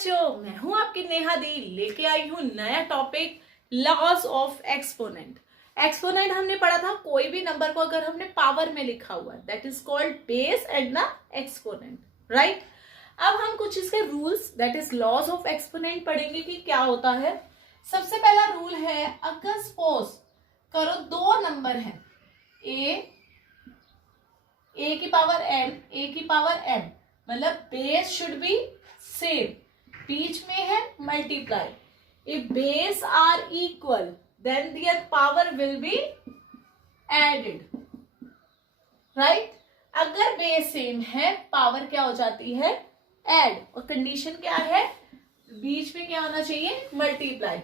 बच्चों, मैं हूं आपकी नेहा दी, लेके आई हूं नया topic laws of exponent. Exponent हमने पढ़ा था, कोई भी नंबर को अगर हमने पावर में लिखा हुआ है that is called base and the exponent, right. अब हम कुछ इसके rules that is laws of exponent पढ़ेंगे कि क्या होता है। सबसे पहला रूल है, अगर सपोज करो दो नंबर है ए की पावर एन, ए की पावर एन, मतलब बेस शुड बी सेम, बीच में है multiply. If base are equal then their power will be added, right. अगर बेस सेम है पावर क्या हो जाती है, ऐड। और कंडीशन क्या है, बीच में क्या होना चाहिए, मल्टीप्लाई।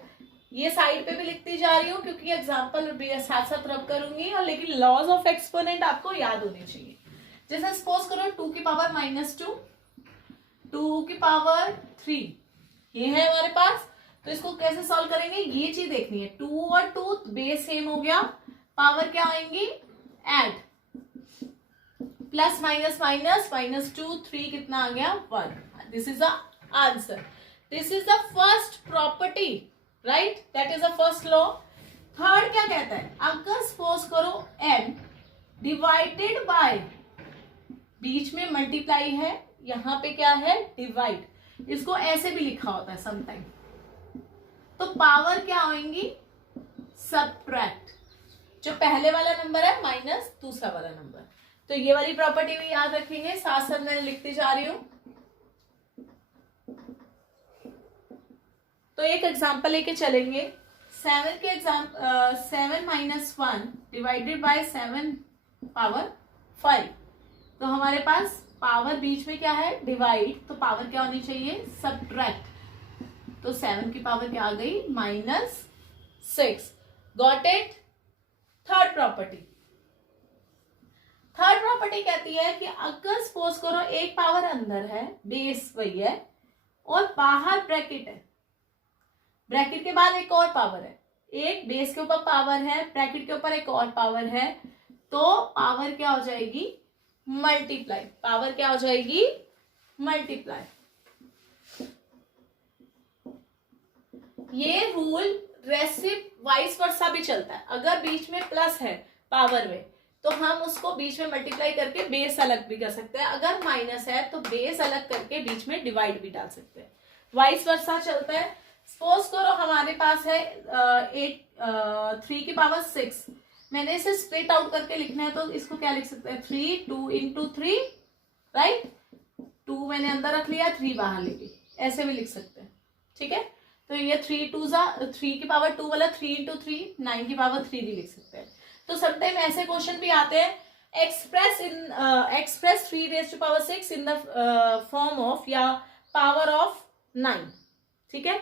ये साइड पे भी लिखती जा रही हूँ क्योंकि एग्जांपल साथ साथ रब करूंगी, और लेकिन लॉज ऑफ एक्सपोनेंट आपको याद होने चाहिए। जैसे सपोज करो 2 की पावर -2, 2 की पावर 3, ये है हमारे पास। तो इसको कैसे सॉल्व करेंगे, ये चीज देखनी है। 2 और 2 बेस सेम हो गया, पावर क्या आएंगी, ऐड, प्लस माइनस माइनस, -2, 3 कितना आ गया, 1। This is the answer, this is the first property, right, that is the first law. Third क्या कहता है, अगर सपोज करो n डिवाइडेड बाय, बीच में मल्टीप्लाई है, यहां पे क्या है, डिवाइड। इसको ऐसे भी लिखा होता है समटाइम। तो पावर क्या आएंगी, सबट्रैक्ट, जो पहले वाला नंबर है माइनस दूसरा वाला नंबर। तो ये वाली प्रॉपर्टी भी याद रखेंगे, साथ साथ मैं लिखती जा रही हूं। तो एक एग्जांपल लेके चलेंगे। 7 के 7 - 1 डिवाइडेड बाय 7 पावर 5। तो हमारे पास पावर बीच में क्या है, डिवाइड, तो पावर क्या होनी चाहिए, सबट्रैक्ट। तो 7 की पावर क्या आ गई, -6। Got it. Third property, third property कहती है कि अगर सपोज करो एक पावर अंदर है, बेस वही है, और बाहर ब्रैकेट है, ब्रैकेट के बाद एक और पावर है, एक बेस के ऊपर पावर है, ब्रैकेट के ऊपर एक और पावर है, तो पावर क्या हो जाएगी, मल्टीप्लाई। पावर क्या हो जाएगी, मल्टीप्लाई। ये रूल रेसिप वाइस वर्सा भी चलता है। अगर बीच में प्लस है पावर में, तो हम उसको बीच में मल्टीप्लाई करके बेस अलग भी कर सकते हैं। अगर माइनस है तो बेस अलग करके बीच में डिवाइड भी डाल सकते हैं। वाइस वर्सा चलता है। सपोज करो हमारे पास है 3 की पावर 6, मैंने इसे स्प्लिट आउट करके लिखना है, तो इसको क्या लिख सकते हैं, 3, 2 × 3, राइट। 2 मैंने अंदर रख लिया, 3 बाहर ले ली, ऐसे भी लिख सकते हैं, ठीक है। तो ये 3 की पावर 2 वाला 3 × 3, 9 की पावर 3 भी लिख सकते हैं। तो समटाइम ऐसे क्वेश्चन भी आते हैं, express 3⁶ in the form of या पावर ऑफ 9, ठीक है।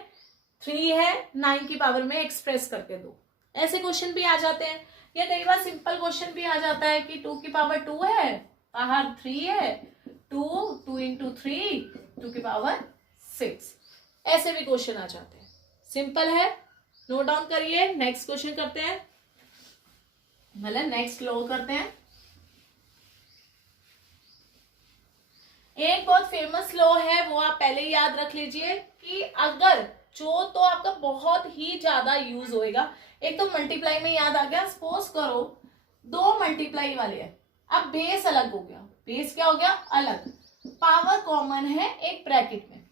3 है, 9 की पावर में एक्सप्रेस करके दो, ऐसे क्वेश्चन भी आ जाते हैं। या कई बार सिंपल क्वेश्चन भी आ जाता है कि 2 की पावर 2 है, बाहर 3 है, 2 × 3, 2 की पावर 6, ऐसे भी क्वेश्चन आ जाते हैं। सिंपल है, नोट डाउन करिए। नेक्स्ट क्वेश्चन करते हैं, मतलब नेक्स्ट लॉ करते हैं। एक बहुत फेमस लॉ है, वो आप पहले ही याद रख लीजिए कि अगर जो तो आपका बहुत ही ज्यादा यूज होएगा, एक तो मल्टीप्लाई में याद आ गया। सपोज करो 2 मल्टीप्लाई वाले हैं, अब बेस अलग हो गया, बेस क्या हो गया, अलग, पावर कॉमन है एक ब्रैकेट में,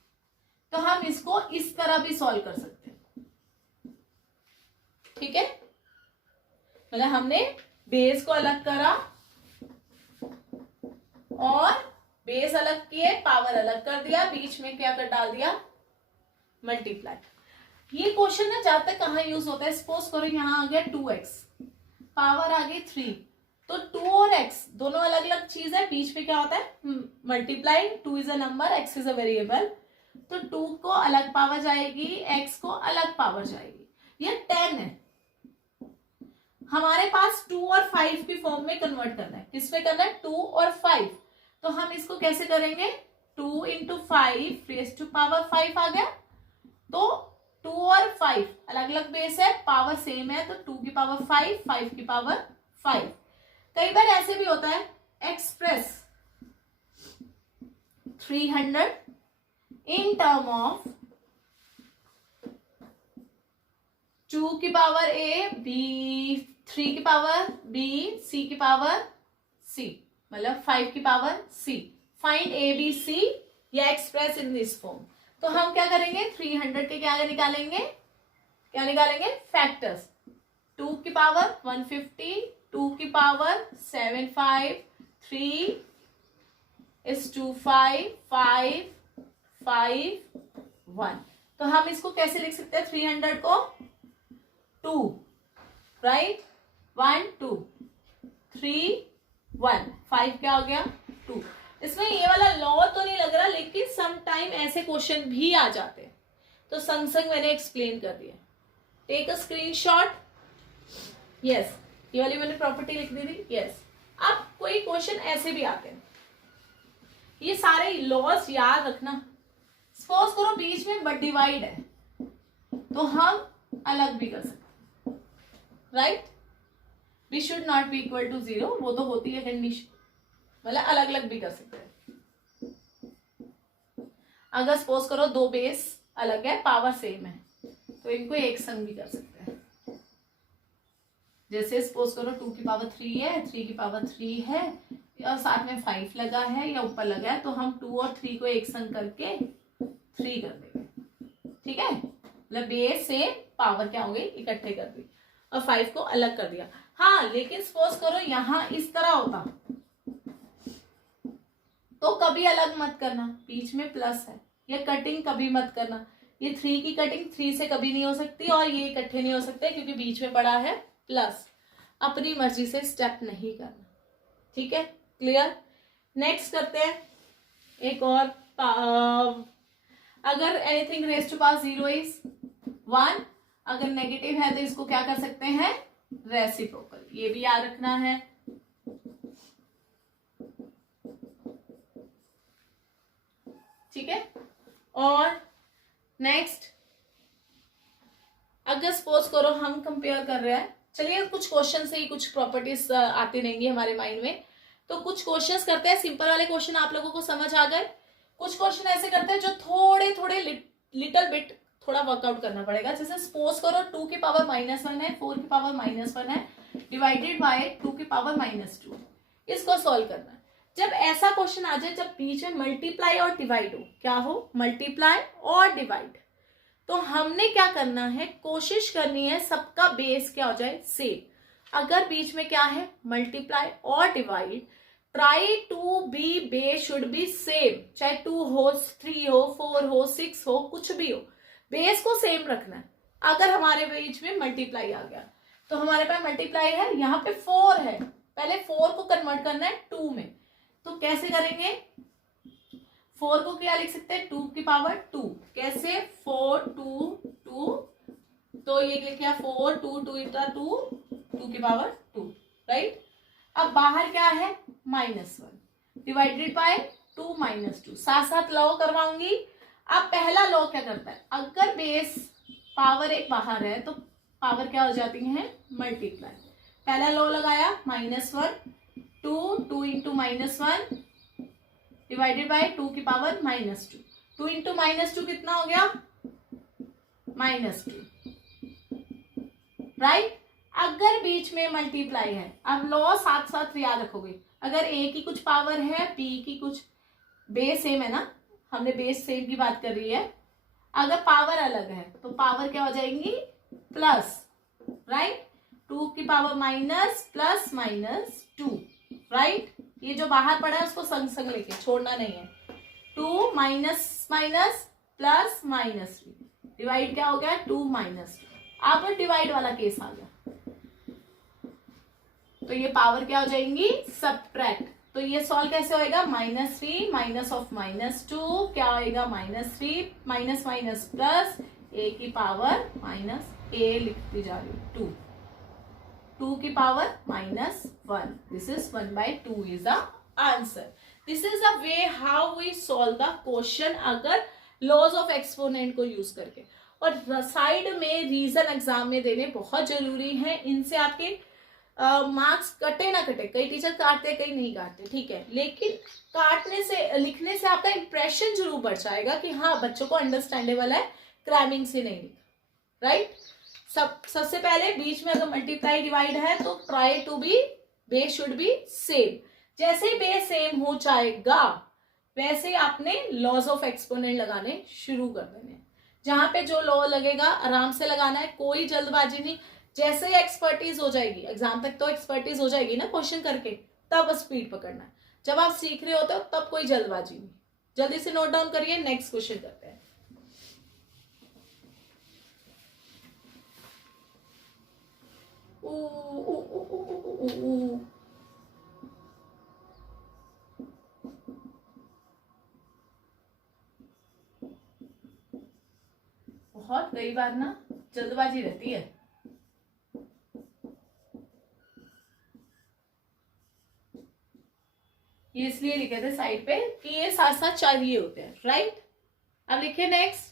तो हम इसको इस तरह भी सॉल्व कर सकते हैं, ठीक है। मतलब हमने बेस को अलग करा और बेस अलग किए, पावर अलग कर दिया, बीच में क्या कर डाल दिया, मल्टीप्लाई। ये क्वेश्चन ना ज्यादातर कहाँ यूज होता है, सपोज करो यहाँ आ गया 2x, पावर आ गई 3, तो 2 और x दोनों अलग अलग चीज है, बीच में क्या होता है, multiply. 2 is a number, x is a variable, तो 2 को अलग पावर जाएगी, x को अलग पावर जाएगी। ये 10 है, हमारे पास 2 और 5 की फॉर्म में कन्वर्ट करना है। किसमें करना है, 2 और 5। तो हम इसको कैसे करेंगे, 2 × 5⁵ आ गया। तो 2 और 5 अलग अलग बेस है, पावर सेम है, तो 2 की पावर 5, 5 की पावर 5। कई बार ऐसे भी होता है, एक्सप्रेस 300 in term of 2 की पावर a, b 3 की पावर b, c की पावर c, मतलब 5 की power c. Find a b c या एक्सप्रेस इन दिस फॉर्म. तो हम क्या करेंगे, 300 के क्या निकालेंगे, फैक्टर्स. 2 की पावर 150, 2 की पावर 75, 3 is 2 5 5 5 1. तो हम इसको कैसे लिख सकते हैं, 300 को 2, राइट, 1 2 3 1, 5 क्या हो गया 2. इसमें ये वाला लॉ तो नहीं लग रहा, लेकिन सम टाइम ऐसे क्वेश्चन भी आ जाते हैं, तो संग संग मैंने एक्सप्लेन कर दिया. Take a screenshot. यस, ये वाली मैंने प्रॉपर्टी लिख दी थी. यस. अब कोई क्वेश्चन ऐसे भी आते हैं, ये सारे लॉज याद रखना. सपोज करो बीच में डिवाइड है, तो हम अलग भी कर सकते हैं, right. B should not be equal to 0, वो तो होती है कंडीशन, मतलब अलग अलग भी कर सकते हैं. अगर सपोज करो दो बेस अलग है, पावर सेम है, तो इनको एक संग भी कर सकते हैं. जैसे सपोज करो 2 की पावर 3 है, 3 की पावर 3 है, और साथ में 5 लगा है या ऊपर लगा है, तो हम 2 और 3 को एक संग करके 3 कर देंगे. ठीक है, मतलब बेस से पावर क्या हो गई, इकट्ठे कर दी और 5 को अलग कर दिया. हाँ, लेकिन सपोज करो यहां इस तरह होता, तो कभी अलग मत करना, बीच में प्लस है. ये कटिंग कभी मत करना, ये 3 की कटिंग 3 से कभी नहीं हो सकती, और ये इकट्ठे नहीं हो सकते क्योंकि बीच में पड़ा है प्लस. अपनी मर्जी से स्टेप नहीं करना. ठीक है, क्लियर. नेक्स्ट करते हैं एक और. अगर anything raise to power 0 is 1, अगर नेगेटिव है तो इसको क्या कर सकते हैं, रेसिप्रोकल. ये भी याद रखना है. ठीक है. और नेक्स्ट, अगर सपोज करो हम कंपेयर कर रहे हैं, चलिए कुछ क्वेश्चन से ही कुछ प्रॉपर्टीज आती रहेंगी हमारे माइंड में, तो कुछ क्वेश्चंस करते हैं. सिंपल वाले क्वेश्चन आप लोगों को समझ आ गए. कुछ क्वेश्चन ऐसे करते हैं जो थोड़े थोड़े लिटिल बिट थोड़ा वर्कआउट करना पड़ेगा. जैसे सपोज करो 2 की पावर -1 है, 4 की पावर -1 है, डिवाइडेड बाय 2 की पावर -2. इसको सॉल्व करना है. जब ऐसा क्वेश्चन आ जाए जब बीच में मल्टीप्लाई और डिवाइड हो, क्या हो, मल्टीप्लाई और डिवाइड, तो हमने क्या करना है, कोशिश करनी है सबका बेस क्या हो जाए, सेम. अगर बीच में क्या है, मल्टीप्लाई और divide, try to be base should be same. चाहे 2 हो, 3 हो, 4 हो, 6 हो, कुछ भी हो, बेस को सेम रखना है. अगर हमारे बीच में मल्टीप्लाई आ गया, तो हमारे पास मल्टीप्लाई है, यहाँ पे 4 है, पहले 4 को कन्वर्ट करना है 2 में. तो कैसे करेंगे, 4 को क्या लिख सकते हैं, 2 की पावर 2. कैसे, 4 2 2, तो ये लिख लिया 4 2 2 इंटू 2, 2 की पावर 2, राइट. अब बाहर क्या है, -1 डिवाइडेड बाय 2 -2. साथ साथ लॉ करवाऊंगी. अब पहला लॉ क्या करता है, अगर बेस पावर एक बाहर है तो पावर क्या हो जाती है, मल्टीप्लाई. पहला लॉ लगाया, -1 2 2 इंटू -1 डिवाइडेड बाय 2 की पावर -2. 2 इंटू -2 कितना हो गया, -2, राइट. अगर बीच में मल्टीप्लाई है, अब लॉ साथ साथ याद रखोगे. अगर ए की कुछ पावर है, बी की कुछ, बेस सेम है ना, हमने बेस सेम की बात कर रही है. अगर पावर अलग है तो पावर क्या हो जाएंगी, प्लस, राइट. 2 की पावर माइनस प्लस -2, राइट. ये जो बाहर पड़ा है उसको संग संग लेके छोड़ना नहीं है. 2 माइनस माइनस प्लस -3, डिवाइड क्या हो गया, 2 -2. अब डिवाइड वाला केस आ गया, तो ये पावर क्या हो जाएंगी, सबट्रैक्ट. तो ये सॉल्व कैसे होएगा, -3 माइनस ऑफ -2 क्या होएगा, -3 माइनस माइनस प्लस, a की पावर -a लिखती जा रही, 2 की power -1. This is 1/2 is the answer. This is the way how we solve the question, अगर लॉज ऑफ एक्सपोनेंट को यूज करके. और साइड में रीजन एग्जाम में देने बहुत जरूरी है. इनसे आपके मार्क्स कटे ना कटे, कई टीचर काटते कई नहीं काटते, ठीक है, लेकिन काटने से, लिखने से आपका इंप्रेशन जरूर बढ़ जाएगा कि हाँ बच्चों को अंडरस्टैंडेबल है, क्रैमिंग से नहीं लिखा, राइट. सबसे पहले बीच में अगर मल्टीप्लाई डिवाइड है तो try to be base should be same. जैसे ही बेस सेम हो जाएगा वैसे ही आपने लॉज ऑफ एक्सपोनेंट लगाने शुरू कर देने। जहां पे जो लॉ लगेगा आराम से लगाना है, कोई जल्दबाजी नहीं। जैसे ही एक्सपर्टीज हो जाएगी, एग्जाम तक तो एक्सपर्टीज हो जाएगी ना क्वेश्चन करके, तब स्पीड पकड़ना है। जब आप सीख रहे होते हो तब कोई जल्दबाजी नहीं। जल्दी से नोट डाउन करिए, नेक्स्ट क्वेश्चन करते हैं। बहुत कई बार ना जल्दबाजी रहती है। ये इसलिए लिखे थे साइड पे कि ये साथ साथ चाहिए होते हैं, राइट। अब लिखिए नेक्स्ट,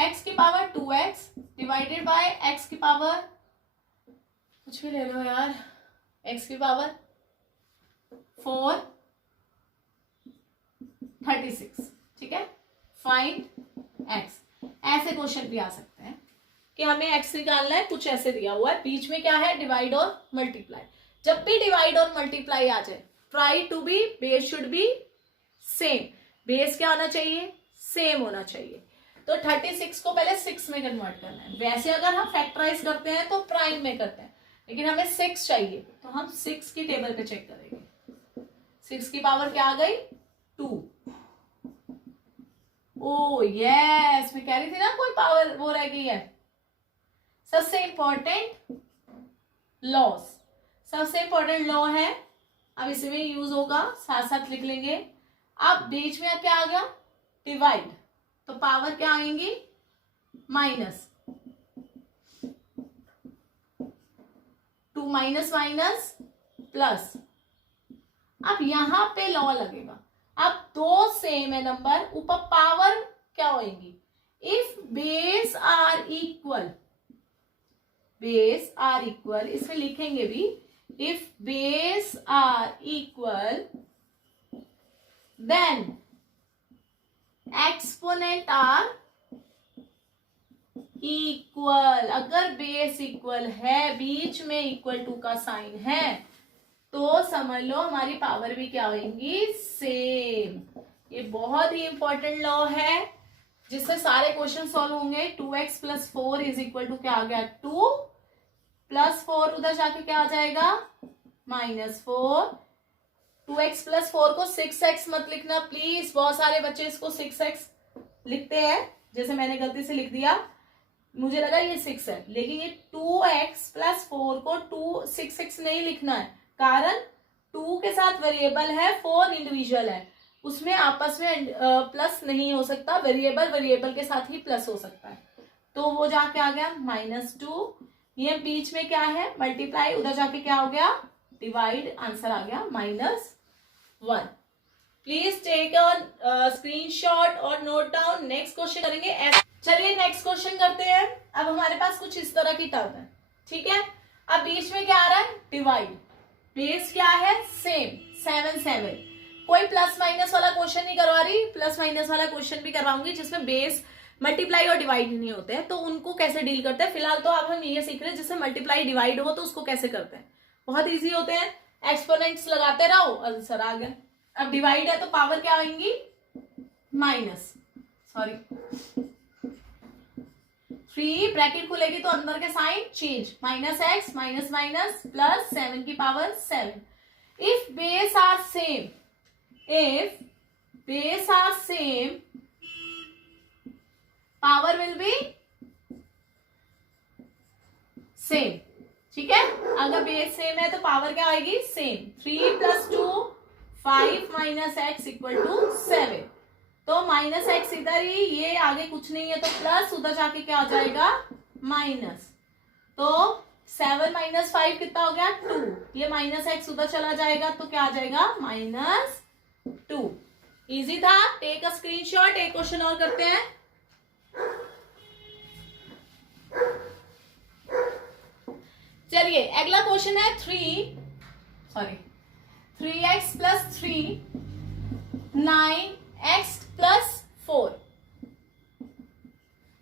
x की power 2x divided by x की पावर, कुछ भी ले लो यार, x की पावर 436, ठीक है। Find x। ऐसे क्वेश्चन भी आ सकते हैं कि हमें x निकालना है, कुछ ऐसे दिया हुआ है, बीच में क्या है, डिवाइड और मल्टीप्लाई। जब भी डिवाइड और मल्टीप्लाई आ जाए, try to be base should be same. Base क्या होना चाहिए, सेम होना चाहिए। तो 36 को पहले 6 में कन्वर्ट करना है। वैसे अगर हम फैक्टराइज करते हैं तो प्राइम में करते हैं, लेकिन हमें 6 चाहिए तो हम 6 की टेबल पे चेक करेंगे। 6 की पावर क्या आ गई, 2। ओ यस, मैं कह रही थी ना कोई पावर वो रह गई है। सबसे इंपॉर्टेंट लॉस, सबसे इंपॉर्टेंट लॉ है, अब इसी में यूज होगा, साथ साथ लिख लेंगे। अब बीच में क्या आ गया, डिवाइड, तो पावर क्या आएंगी, माइनस। 2 minus minus plus. अब यहां पे लॉ लगेगा। अब दो सेम है नंबर, ऊपर पावर क्या होगी, if base are equal, base are equal, इसमें लिखेंगे भी if base are equal then exponent are equal। अगर बेस इक्वल है, बीच में इक्वल टू का साइन है, तो समझ लो हमारी पावर भी क्या होगी, सेम। ये बहुत ही इंपॉर्टेंट लॉ है जिससे सारे क्वेश्चन सॉल्व होंगे। 2x plus 4 is equal to क्या आ गया, 2 प्लस 4 उधर जाके क्या आ जाएगा, -4। 2x प्लस 4 को 6x मत लिखना प्लीज, बहुत सारे बच्चे इसको 6x लिखते हैं, जैसे मैंने गलती से लिख दिया, मुझे लगा ये 6 है, लेकिन ये 2x प्लस 4 को 6x नहीं लिखना है, कारण 2 के साथ वेरिएबल है, 4 इंडिविजुअल है, उसमें आपस में प्लस नहीं हो सकता, वेरिएबल के साथ ही प्लस हो सकता है। तो वो जाके आ गया -2, ये बीच में क्या है, मल्टीप्लाई, उधर जाके क्या हो गया, डिवाइड, आंसर आ गया -1। प्लीज टेक ऑन स्क्रीनशॉट और नोट डाउन। नेक्स्ट क्वेश्चन करेंगे। चलिए नेक्स्ट क्वेश्चन करते हैं। अब हमारे पास कुछ इस तरह की टर्म है, ठीक है। अब बीच में क्या आ रहा है, डिवाइड, बेस क्या है, सेम 7 कोई प्लस माइनस वाला क्वेश्चन नहीं करवा रही, प्लस माइनस वाला क्वेश्चन भी करवाऊंगी जिसमें बेस मल्टीप्लाई और डिवाइड नहीं होते हैं, तो उनको कैसे डील करते हैं। फिलहाल तो अब हम ये सीख रहे हैं जिससे मल्टीप्लाई डिवाइड हो तो उसको कैसे करते हैं, बहुत इजी होते हैं, एक्सपोनेंट्स लगाते रहो, आंसर आ गया। अब डिवाइड है तो पावर क्या आएंगी, -3, ब्रैकेट खुलेगी तो अंदर के sign change, -x minus minus plus 7 की power 7। If base are same, if base are same, power will be same, ठीक है। अगर बेस सेम है तो पावर क्या आएगी, same. 3 + 2 5 minus x equal to 7, तो -x इधर ही, ये आगे कुछ नहीं है तो प्लस, उधर जाके क्या हो जाएगा, माइनस। तो 7 - 5 कितना हो गया, 2, ये -x उधर चला जाएगा तो क्या आ जाएगा, -2। इजी था, टेक अ स्क्रीनशॉट। एक क्वेश्चन और करते हैं। चलिए अगला क्वेश्चन है 3x + 3 9x + 4।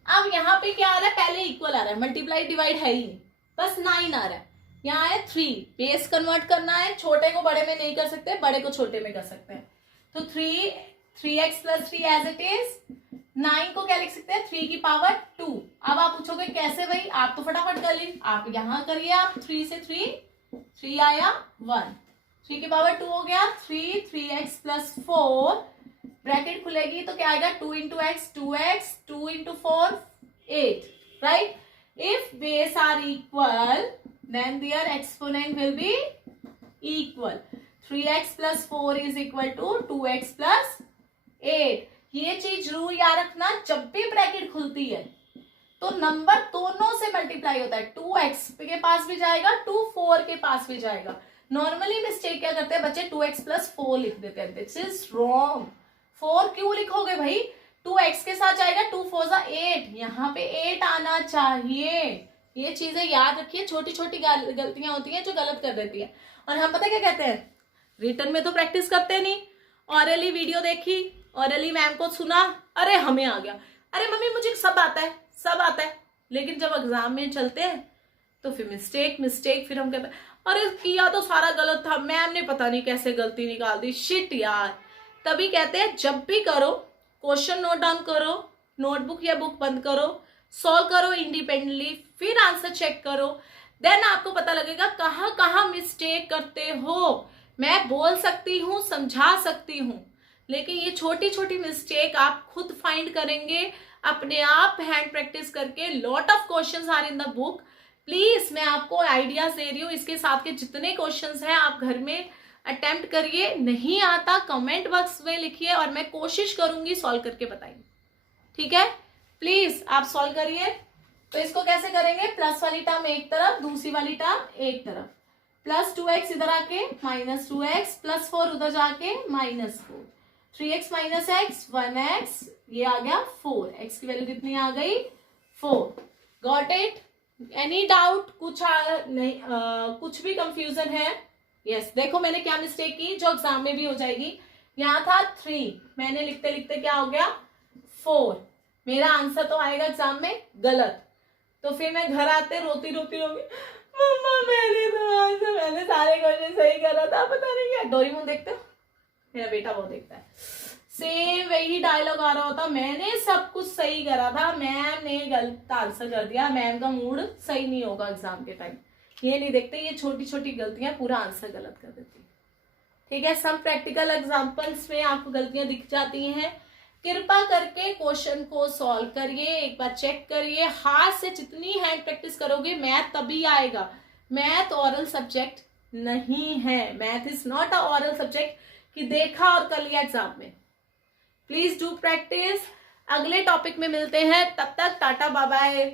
अब अब यहाँ पे क्या आ रहा है, पहले इक्वल आ रहा है, मल्टीप्लाई डिवाइड है ही नहीं, बस 9 आ रहा है। यहाँ है 3, बेस कन्वर्ट करना है, छोटे को बड़े में नहीं कर सकते, बड़े को छोटे में कर सकते हैं। तो 3x + 3 एज इट इज, 9 को क्या लिख सकते हैं, 3 की पावर 2। अब आप पूछोगे कैसे भाई, आप तो फटाफट कर ली, आप यहां करिए, आप 3 से 3 आया 1, 3 की पावर 2 हो गया, 3x + 4, ब्रैकेट खुलेगी तो क्या आएगा, 2 × x 2x, 2 × 4 8, राइट। If base are equal then their exponent will be equal. 3x + 4 is equal to 2x + 8. ये चीज जरूर याद रखना, जब भी ब्रैकेट खुलती है तो नंबर दोनों से मल्टीप्लाई होता है, 2x के पास भी जाएगा, 2 4 के पास भी जाएगा। नॉर्मली मिस्टेक क्या करते हैं बच्चे, 2x + 4 लिख देते हैं, दिस इज रॉन्ग। 4 क्यों लिखोगे भाई, 2x के साथ जाएगा, 2 4 8, यहाँ पे 8 आना चाहिए। ये चीजें याद रखिए, छोटी छोटी गलतियां होती हैं जो गलत कर देती है। और हम पता क्या कहते हैं, रिटर्न में तो प्रैक्टिस करते नहीं, ऑरली वीडियो देखी, ऑरली मैम को सुना, अरे हमें आ गया, अरे मम्मी मुझे सब आता है, सब आता है, लेकिन जब एग्जाम में चलते हैं तो फिर मिस्टेक, फिर हम कहते हैं अरे किया तो सारा गलत था, मैम ने पता नहीं कैसे गलती निकाल दी, शिट यार। तभी कहते हैं जब भी करो क्वेश्चन नोट डाउन करो, नोटबुक या बुक बंद करो, सॉल्व करो इंडिपेंडेंटली, फिर आंसर चेक करो, देन आपको पता लगेगा कहाँ कहाँ मिस्टेक करते हो। मैं बोल सकती हूँ, समझा सकती हूँ, लेकिन ये छोटी छोटी मिस्टेक आप खुद फाइंड करेंगे अपने आप हैंड प्रैक्टिस करके। Lot of questions are in the book, please मैं आपको आइडियाज दे रही हूँ, इसके साथ के जितने क्वेश्चंस हैं आप घर में अटेम्प्ट करिए, नहीं आता कमेंट बॉक्स में लिखिए और मैं कोशिश करूंगी सॉल्व करके बताइए, ठीक है। प्लीज आप सॉल्व करिए। तो इसको कैसे करेंगे, प्लस वाली टर्म एक तरफ, दूसरी वाली टर्म एक तरफ, प्लस 2x इधर आके माइनस 2x, प्लस 4 उधर जाके माइनस 4, 3x - x 1x, ये आ गया 4, x की वैल्यू कितनी आ गई 4। गॉट इट, एनी डाउट, कुछ नहीं कुछ भी कंफ्यूजन है? यस, देखो मैंने क्या मिस्टेक की जो एग्जाम में भी हो जाएगी। यहाँ था 3, मैंने लिखते लिखते क्या हो गया 4, मेरा आंसर तो आएगा एग्जाम में गलत। तो फिर मैं घर आते रोती मम्मा मैंने सारे क्वेश्चन सही करा था, पता नहीं क्या। डोरेमोन देखते हो, मेरा बेटा वो देखता है, सेम वही डायलॉग आ रहा होता, मैंने सब कुछ सही करा था, मैम ने गलत आंसर कर दिया, मैम का मूड सही नहीं होगा एग्जाम के टाइम। ये नहीं देखते, ये छोटी छोटी गलतियां पूरा आंसर गलत कर देती, ठीक है। सम प्रैक्टिकल एग्जाम्पल्स में आपको गलतियां दिख जाती हैं, कृपा करके क्वेश्चन को सॉल्व करिए, एक बार चेक करिए, हाथ से जितनी हैंड प्रैक्टिस करोगे मैथ तभी आएगा। मैथ ऑरल सब्जेक्ट नहीं है, math is not a aural subject कि देखा और कर लिया एग्जाम में। Please do practice. अगले टॉपिक में मिलते हैं, तब तक टाटा बाय बाय।